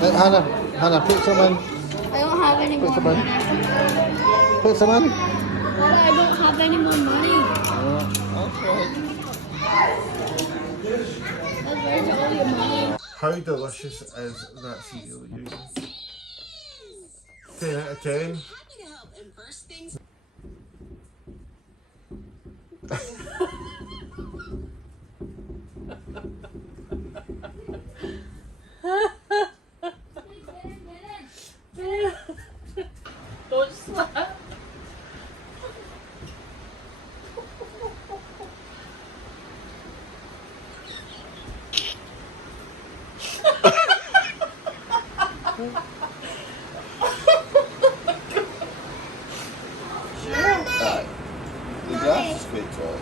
Hey, Hannah, put some in. I don't have any Put more some in. money. Put some in. Dada, I don't have any more money. That's where's all your money? How delicious is that cereal that you're using? 10 out of 10. Don't slap. The grass is quite tall.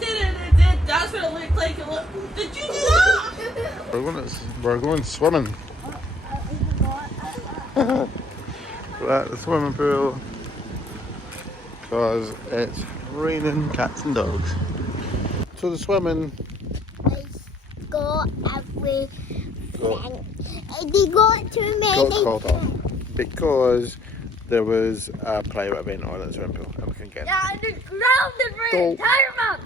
Did. That's what it looked like. Did you do that? We're going swimming. We're at the swimming pool because it's raining cats and dogs. So the swimming Got everything. got They got too many. called off because there was a private event on at the swimming pool and we couldn't get Yeah, the grounded for Go. retirement.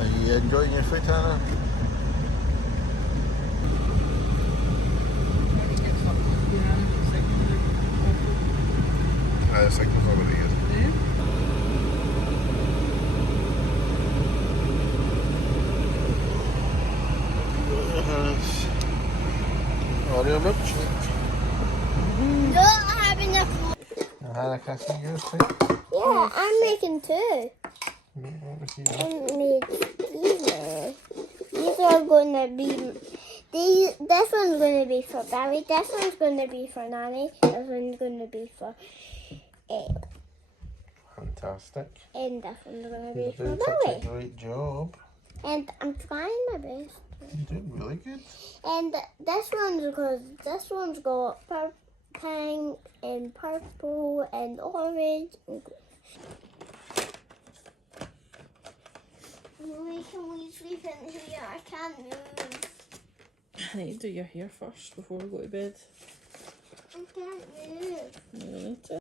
Are you enjoying your foot, Hannah? The signal's over there. Oreo milkshake. Don't have enough. Hannah, can I see yours, please? Yeah, I'm making two. Let me see that. I made these. These are gonna be. This one's gonna be for Barry. This one's gonna be for Nanny. This one's gonna be for. Fantastic. And this one's gonna be You're for doing such a Barry. great job. And I'm trying my best. You're doing really good. And this one's because this one's got pink and purple and orange. And can we sleep in here? I can't move. I need to do your hair first before we go to bed. I can't move. You need to.